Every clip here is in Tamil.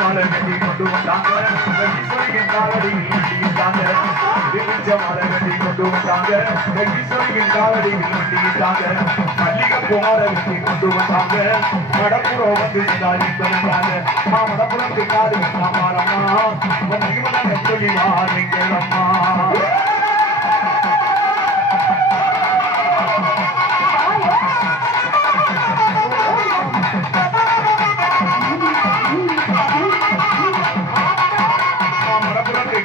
மாலை கட்டி கொண்டு வந்தாங்க ஈஸ்வரியின் காலடி வண்டியிட்டாங்க பிரிஞ்ச மாலை கட்டி கொண்டு வந்தாங்க. ஈஸ்வரியின் காலடி வண்டியிட்டாங்க மல்லிகை குமார வெட்டி கொண்டு வந்தாங்க. மடப்புறம் வந்து சிதாரி கொண்டாங்க மா சொல்லி வாருங்கள் அம்மா.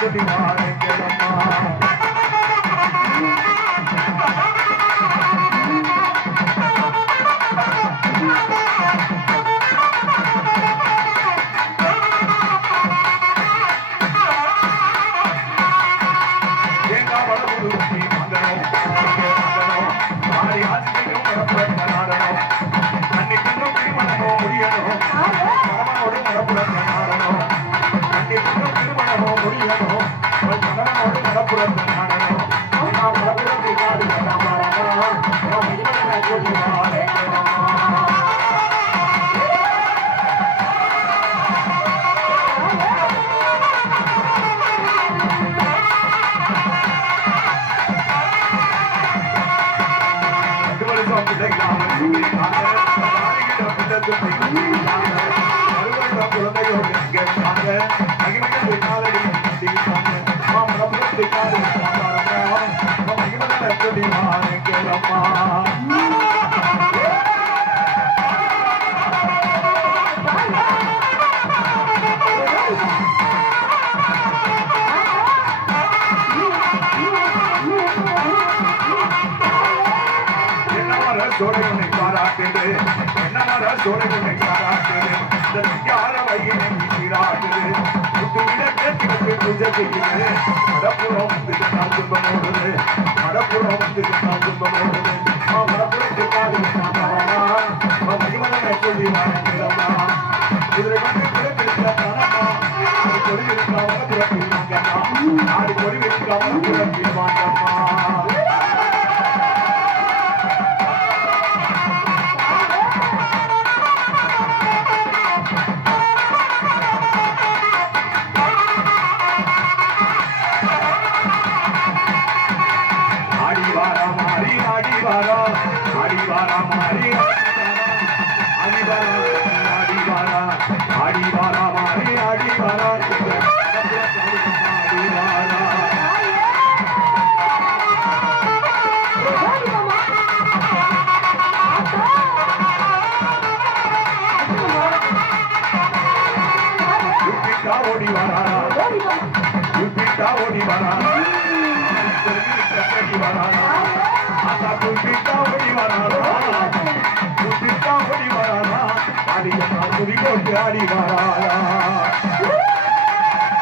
कुमार के लम्मा அகிமிக்க போய் சோழனை காராட்டுது யார வையினை சீராட்டுது விஜயிக்கிறேன் வடபுறத்துக்கு தான் துன்பம் ஓடுது வடபுறத்துக்கு தான் துன்பம் ஓடுது வடபுறத்துக்கு தான் மதிமனம் சொல்லி வாழ்க்கிறதா இதில் வந்து பிறப்பிருக்கிறதா நாடு பொறிவிருக்கிறவங்க பிறப்பிருக்கிறதா ஓடி வரா ஓடி வரா ஆடி வராதா?